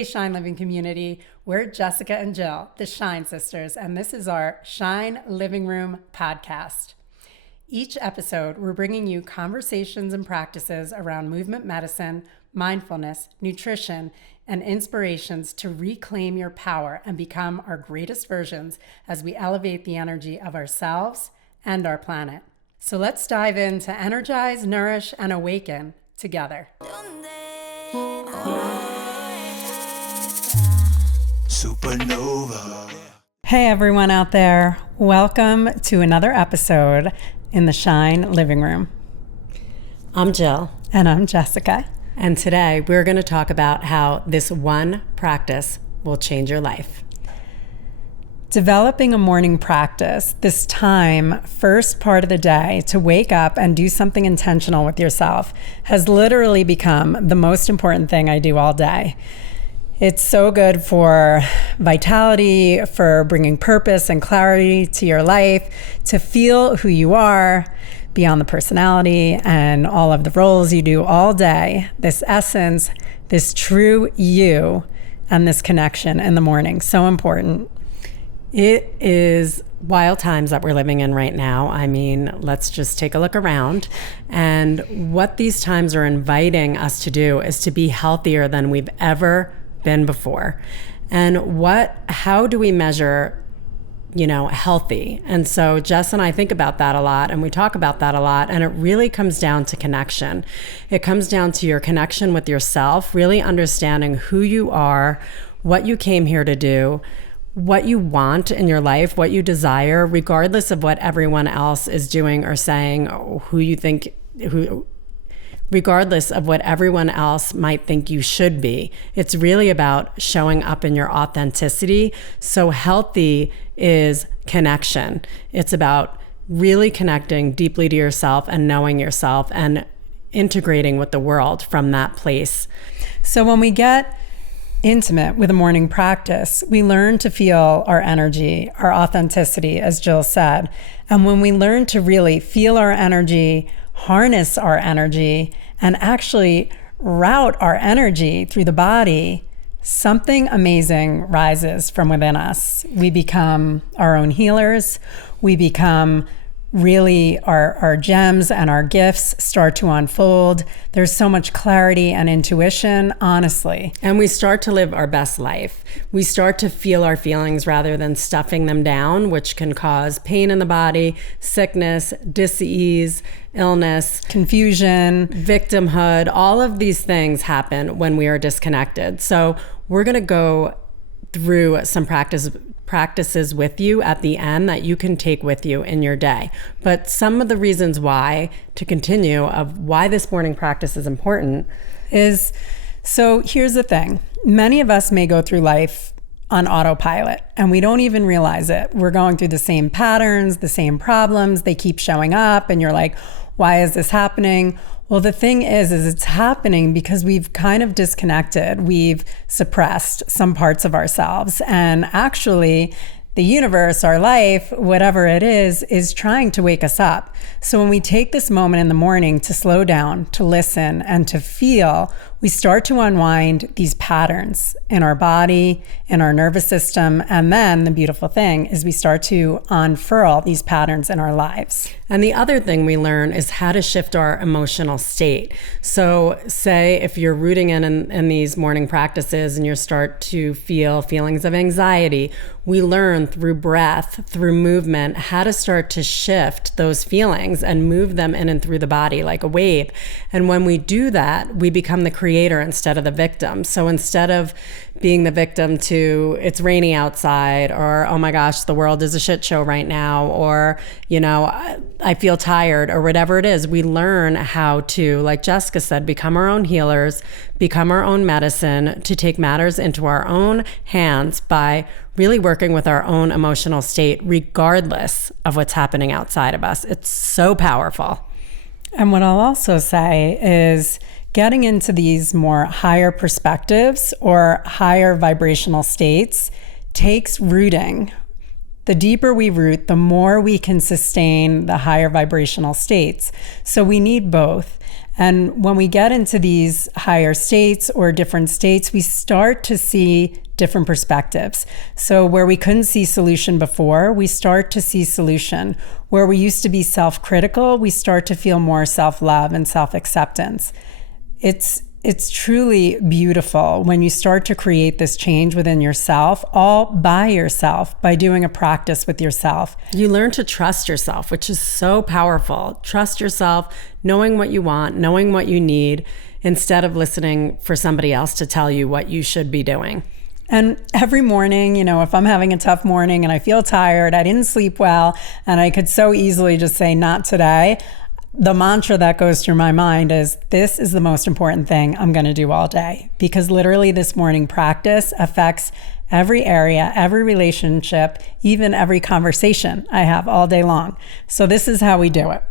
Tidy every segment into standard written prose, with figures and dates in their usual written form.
Hey Shine Living community, we're Jessica and Jill, the Shine Sisters, and this is our Shine Living Room podcast. Each episode, we're bringing you conversations and practices around movement medicine, mindfulness, nutrition, and inspirations to reclaim your power and become our greatest versions as we elevate the energy of ourselves and our planet. So let's dive in to energize, nourish, and awaken together. Supernova. Hey everyone out there, welcome to another episode in the Shine Living Room. I'm Jill. And I'm Jessica. And today we're going to talk about how this one practice will change your life. Developing a morning practice, this time, first part of the day, to wake up and do something intentional with yourself has literally become the most important thing I do all day. It's so good for vitality, for bringing purpose and clarity to your life, to feel who you are beyond the personality and all of the roles you do all day. This essence, this true you, and this connection in the morning, so important. It is wild times that we're living in right now. I mean, let's just take a look around. And what these times are inviting us to do is to be healthier than we've ever been before. And how do we measure, healthy? And so Jess and I think about that a lot, and we talk about that a lot, and it really comes down to connection. It comes down to your connection with yourself, really understanding who you are, what you came here to do, what you want in your life, what you desire, regardless of what everyone else is doing or saying, regardless of what everyone else might think you should be. It's really about showing up in your authenticity. So healthy is connection. It's about really connecting deeply to yourself and knowing yourself and integrating with the world from that place. So when we get intimate with a morning practice, we learn to feel our energy, our authenticity, as Jill said. And when we learn to really feel our energy, harness our energy, and actually route our energy through the body, something amazing rises from within us. We become our own healers. We become really our gems, and our gifts start to unfold. There's so much clarity and intuition, honestly. And we start to live our best life. We start to feel our feelings rather than stuffing them down, which can cause pain in the body, sickness, dis-ease, illness, confusion, victimhood. All of these things happen when we are disconnected. So we're going to go through some practices with you at the end that you can take with you in your day. But some of the reasons why, to continue, of why this morning practice is important is, so here's the thing. Many of us may go through life on autopilot and we don't even realize it. We're going through the same patterns, the same problems, they keep showing up, and you're like, why is this happening? Well, the thing is it's happening because we've kind of disconnected. We've suppressed some parts of ourselves. And actually, the universe, our life, whatever it is trying to wake us up. So when we take this moment in the morning to slow down, to listen, and to feel, we start to unwind these patterns in our body, in our nervous system. And then the beautiful thing is we start to unfurl these patterns in our lives. And the other thing we learn is how to shift our emotional state. So say if you're rooting in these morning practices and you start to feel feelings of anxiety, we learn through breath, through movement, how to start to shift those feelings and move them in and through the body like a wave. And when we do that, we become the creator instead of the victim. So instead of being the victim to it's rainy outside, or oh my gosh, the world is a shit show right now, or I feel tired, or whatever it is, we learn how to, like Jessica said, become our own healers, become our own medicine, to take matters into our own hands by really working with our own emotional state, regardless of what's happening outside of us. It's so powerful. And what I'll also say is getting into these more higher perspectives or higher vibrational states takes rooting. The deeper we root, the more we can sustain the higher vibrational states. So we need both. And when we get into these higher states or different states, we start to see different perspectives. So where we couldn't see solution before, we start to see solution. Where we used to be self-critical, we start to feel more self-love and self-acceptance. It's truly beautiful when you start to create this change within yourself, all by yourself, by doing a practice with yourself. You learn to trust yourself, which is so powerful. Trust yourself, knowing what you want, knowing what you need, instead of listening for somebody else to tell you what you should be doing. And every morning, if I'm having a tough morning and I feel tired, I didn't sleep well, and I could so easily just say, not today, the mantra that goes through my mind is, this is the most important thing I'm going to do all day. Because literally this morning practice affects every area, every relationship, even every conversation I have all day long. So this is how we do it.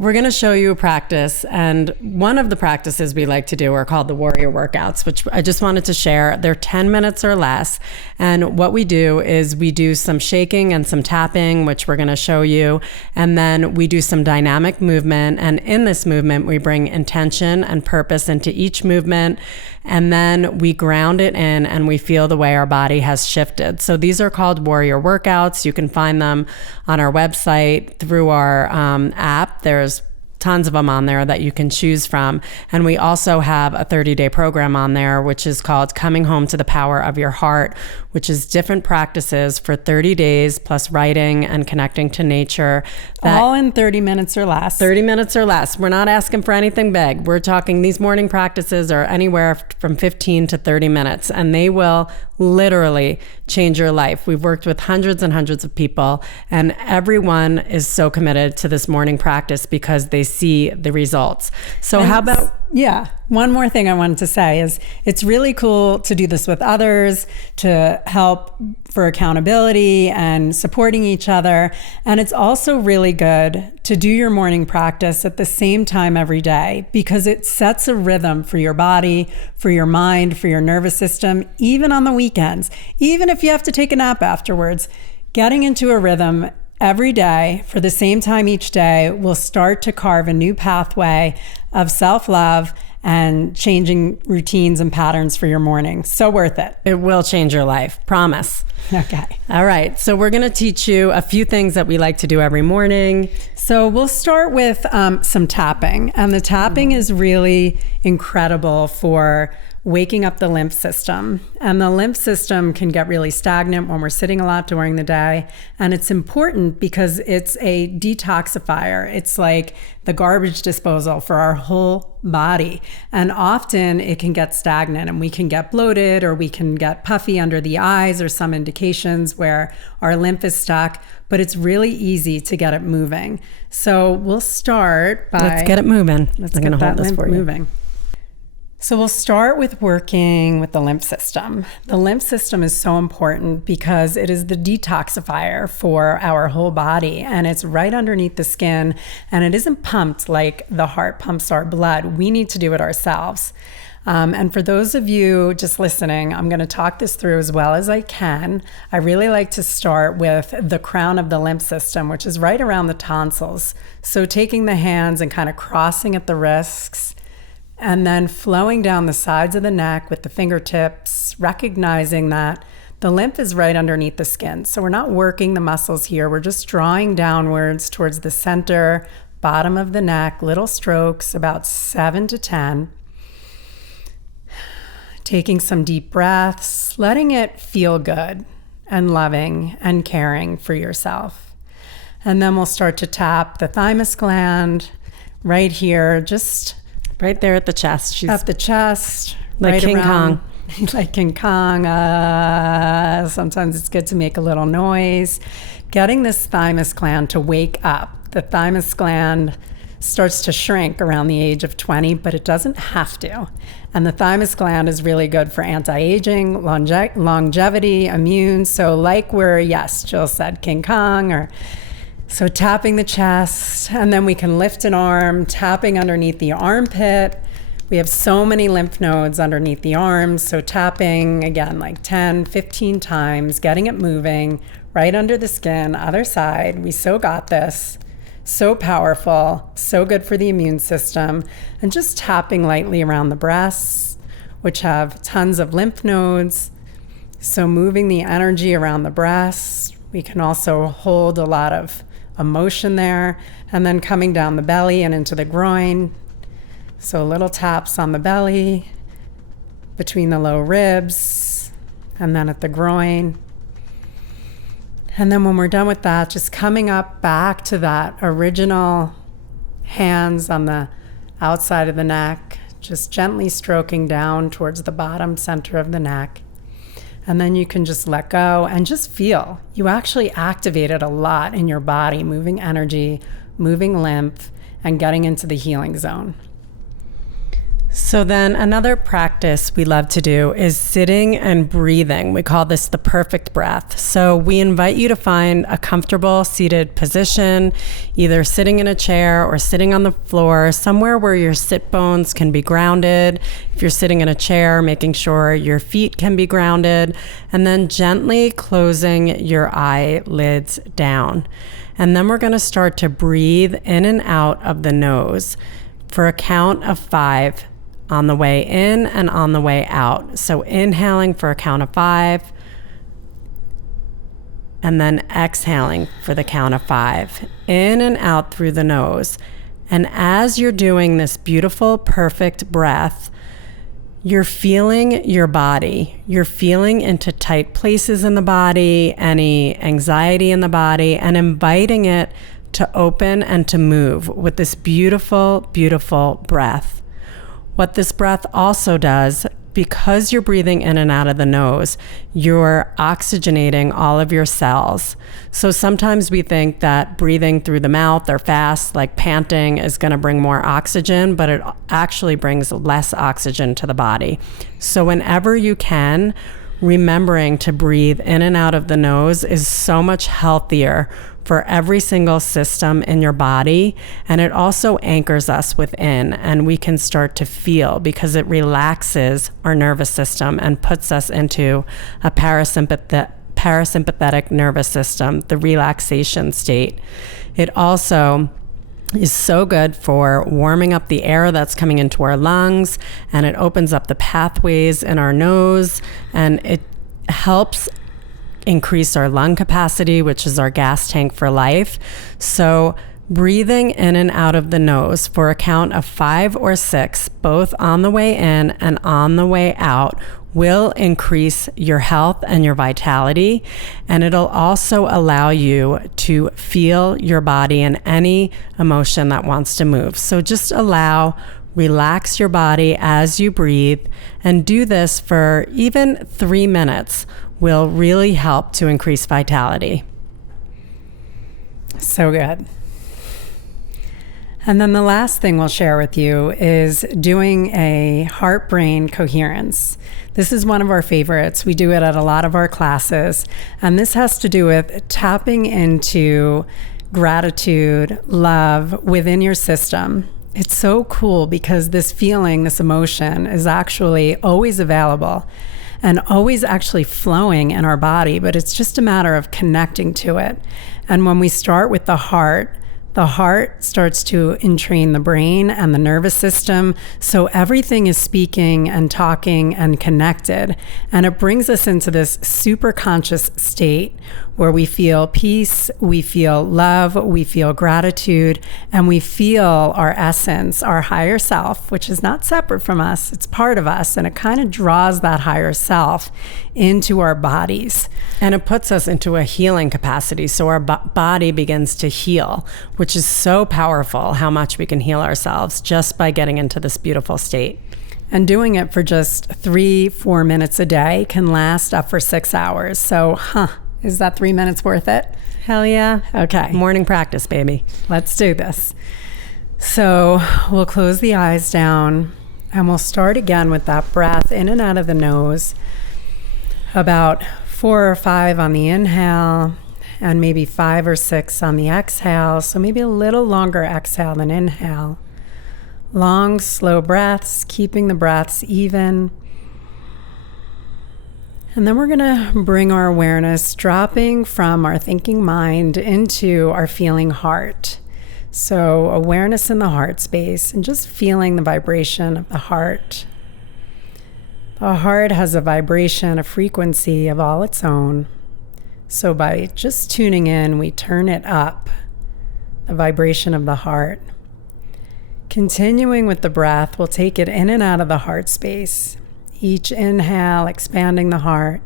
We're going to show you a practice, and one of the practices we like to do are called the warrior workouts, which I just wanted to share. They're 10 minutes or less, and what we do is we do some shaking and some tapping, which we're going to show you, and then we do some dynamic movement, and in this movement we bring intention and purpose into each movement, and then we ground it in and we feel the way our body has shifted. So these are called warrior workouts. You can find them on our website through our app. There's tons of them on there that you can choose from. And we also have a 30-day program on there, which is called Coming Home to the Power of Your Heart, which is different practices for 30 days, plus writing and connecting to nature. All in 30 minutes or less. 30 minutes or less. We're not asking for anything big. We're talking these morning practices are anywhere from 15 to 30 minutes, and they will literally change your life. We've worked with hundreds and hundreds of people, and everyone is so committed to this morning practice because they see the results. So how about... Yeah. One more thing I wanted to say is it's really cool to do this with others, to help for accountability and supporting each other. And it's also really good to do your morning practice at the same time every day, because it sets a rhythm for your body, for your mind, for your nervous system, even on the weekends, even if you have to take a nap afterwards. Getting into a rhythm every day for the same time each day will start to carve a new pathway of self-love and changing routines and patterns for your morning. So worth it. It will change your life. Promise. Okay. All right. So we're going to teach you a few things that we like to do every morning. So we'll start with some tapping. And the tapping is really incredible for waking up the lymph system. And the lymph system can get really stagnant when we're sitting a lot during the day. And it's important because it's a detoxifier. It's like the garbage disposal for our whole body. And often it can get stagnant and we can get bloated, or we can get puffy under the eyes, or some indications where our lymph is stuck. But it's really easy to get it moving. So we'll start by... Let's get it moving. Let's get that lymph moving. So we'll start with working with the lymph system. The lymph system is so important because it is the detoxifier for our whole body, and it's right underneath the skin, and it isn't pumped like the heart pumps our blood. We need to do it ourselves. And for those of you just listening, I'm going to talk this through as well as I can. I really like to start with the crown of the lymph system, which is right around the tonsils. So taking the hands and kind of crossing at the wrists, and then flowing down the sides of the neck with the fingertips, recognizing that the lymph is right underneath the skin. So we're not working the muscles here. We're just drawing downwards towards the center, bottom of the neck, little strokes, about 7 to 10. Taking some deep breaths, letting it feel good and loving and caring for yourself. And then we'll start to tap the thymus gland right here, just right there at the chest. She's up the chest. Like right King around, Kong. Like King Kong. Sometimes it's good to make a little noise. Getting this thymus gland to wake up. The thymus gland starts to shrink around the age of 20, but it doesn't have to. And the thymus gland is really good for anti-aging, longevity, immune. So like where, yes, Jill said King Kong, or so tapping the chest, and then we can lift an arm, tapping underneath the armpit. We have so many lymph nodes underneath the arms, so tapping, again, like 10, 15 times, getting it moving, right under the skin, other side. We so got this. So powerful, so good for the immune system. And just tapping lightly around the breasts, which have tons of lymph nodes. So moving the energy around the breasts. We can also hold a lot of emotion there. And then coming down the belly and into the groin. So little taps on the belly, between the low ribs, and then at the groin. And then when we're done with that, just coming up back to that original hands on the outside of the neck, just gently stroking down towards the bottom center of the neck. And then you can just let go and just feel. You actually activated a lot in your body, moving energy, moving lymph, and getting into the healing zone. So then another practice we love to do is sitting and breathing. We call this the perfect breath. So we invite you to find a comfortable seated position, either sitting in a chair or sitting on the floor, somewhere where your sit bones can be grounded. If you're sitting in a chair, making sure your feet can be grounded, and then gently closing your eyelids down. And then we're going to start to breathe in and out of the nose for a count of 5. On the way in and on the way out. So inhaling for a count of 5, and then exhaling for the count of 5, in and out through the nose. And as you're doing this beautiful, perfect breath, you're feeling your body. You're feeling into tight places in the body, any anxiety in the body, and inviting it to open and to move with this beautiful, beautiful breath. What this breath also does, because you're breathing in and out of the nose, you're oxygenating all of your cells. So sometimes we think that breathing through the mouth or fast, like panting, is going to bring more oxygen, but it actually brings less oxygen to the body. So whenever you can, remembering to breathe in and out of the nose is so much healthier for every single system in your body. And it also anchors us within, and we can start to feel, because it relaxes our nervous system and puts us into a parasympathetic nervous system, the relaxation state. It also is so good for warming up the air that's coming into our lungs, and it opens up the pathways in our nose, and it helps increase our lung capacity, which is our gas tank for life. So breathing in and out of the nose for a count of 5 or 6, both on the way in and on the way out, will increase your health and your vitality. And it'll also allow you to feel your body and any emotion that wants to move. So just relax your body as you breathe, and do this for even 3 minutes will really help to increase vitality. So good. And then the last thing we'll share with you is doing a heart-brain coherence. This is one of our favorites. We do it at a lot of our classes. And this has to do with tapping into gratitude, love within your system. It's so cool because this feeling, this emotion is actually always available and always actually flowing in our body, but it's just a matter of connecting to it. And when we start with the heart starts to entrain the brain and the nervous system. So everything is speaking and talking and connected. And it brings us into this super conscious state where we feel peace, we feel love, we feel gratitude, and we feel our essence, our higher self, which is not separate from us, it's part of us, and it kind of draws that higher self into our bodies. And it puts us into a healing capacity. So our body begins to heal, which is so powerful, how much we can heal ourselves just by getting into this beautiful state. And doing it for just 3-4 minutes a day can last up for 6 hours. So, is that 3 minutes worth it? Hell yeah. Okay. Morning practice, baby. Let's do this. So we'll close the eyes down and we'll start again with that breath in and out of the nose. About 4 or 5 on the inhale and maybe 5 or 6 on the exhale. So maybe a little longer exhale than inhale. Long, slow breaths, keeping the breaths even. And then we're going to bring our awareness dropping from our thinking mind into our feeling heart. So awareness in the heart space and just feeling the vibration of the heart. The heart has a vibration, a frequency of all its own. So by just tuning in, we turn it up, the vibration of the heart. Continuing with the breath, we'll take it in and out of the heart space. Each inhale, expanding the heart,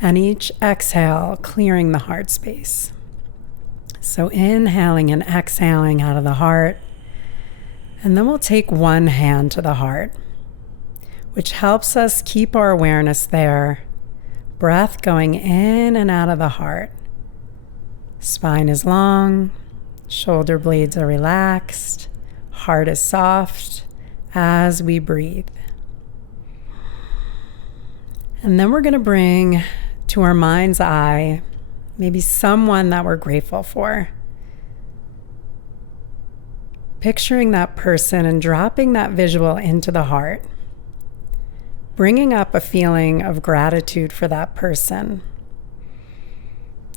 and each exhale, clearing the heart space. So inhaling and exhaling out of the heart. And then we'll take one hand to the heart, which helps us keep our awareness there. Breath going in and out of the heart. Spine is long, shoulder blades are relaxed, heart is soft as we breathe. And then we're going to bring to our mind's eye maybe someone that we're grateful for. Picturing that person and dropping that visual into the heart. Bringing up a feeling of gratitude for that person.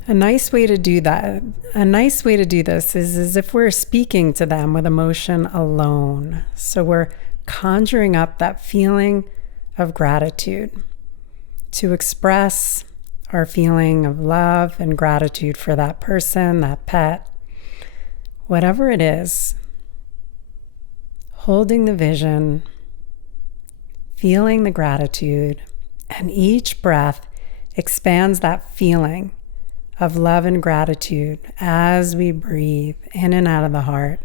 A nice way to do that, a nice way to do this is if we're speaking to them with emotion alone. So we're conjuring up that feeling of gratitude to express our feeling of love and gratitude for that person, that pet, whatever it is. Holding the vision, feeling the gratitude, and each breath expands that feeling of love and gratitude as we breathe in and out of the heart.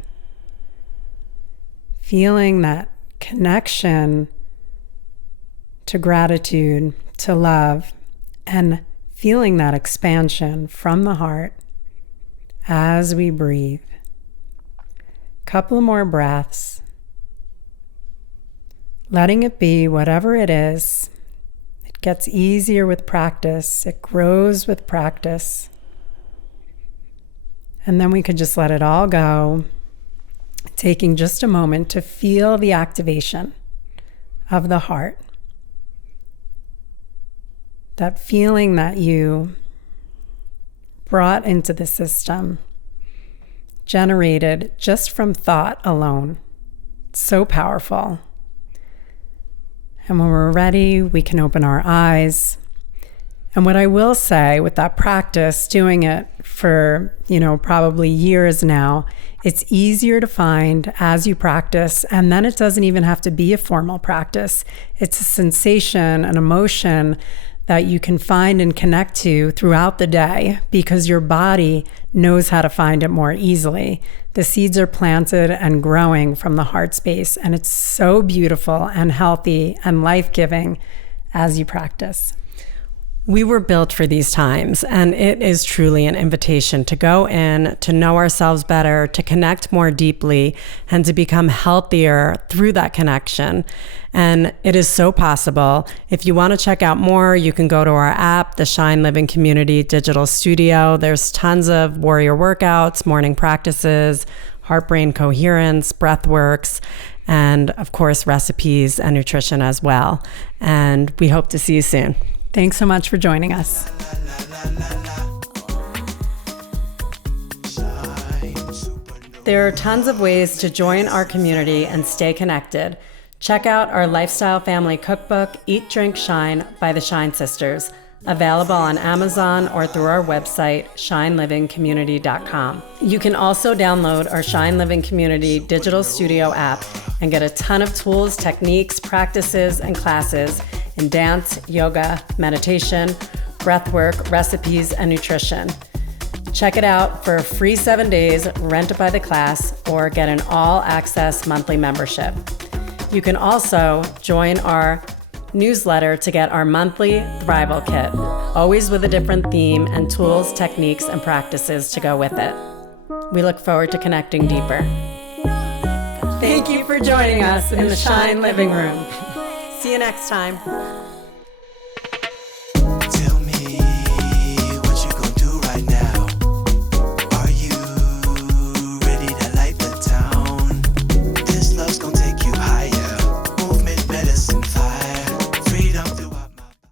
Feeling that connection to gratitude, to love, and feeling that expansion from the heart as we breathe. Couple more breaths. Letting it be whatever it is. It gets easier with practice. It grows with practice. And then we could just let it all go, taking just a moment to feel the activation of the heart. That feeling that you brought into the system, generated just from thought alone. It's so powerful. And when we're ready, we can open our eyes. And what I will say with that practice, doing it for, probably years now, it's easier to find as you practice. And then it doesn't even have to be a formal practice. It's a sensation, an emotion that you can find and connect to throughout the day because your body knows how to find it more easily. The seeds are planted and growing from the heart space, and it's so beautiful and healthy and life-giving as you practice. We were built for these times, and it is truly an invitation to go in, to know ourselves better, to connect more deeply, and to become healthier through that connection. And it is so possible. If you want to check out more, you can go to our app, the Shine Living Community Digital Studio. There's tons of warrior workouts, morning practices, heart-brain coherence, breath works, and of course, recipes and nutrition as well. And we hope to see you soon. Thanks so much for joining us. There are tons of ways to join our community and stay connected. Check out our Lifestyle Family Cookbook, Eat, Drink, Shine by the Shine Sisters, available on Amazon or through our website, shinelivingcommunity.com. You can also download our Shine Living Community Digital Studio app and get a ton of tools, techniques, practices, and classes in dance, yoga, meditation, breathwork, recipes, and nutrition. Check it out for a free 7 days, rent it by the class, or get an all-access monthly membership. You can also join our newsletter to get our monthly Thrival Kit, always with a different theme and tools, techniques, and practices to go with it. We look forward to connecting deeper. Thank you for joining us in the Shine Living Room. See you next time.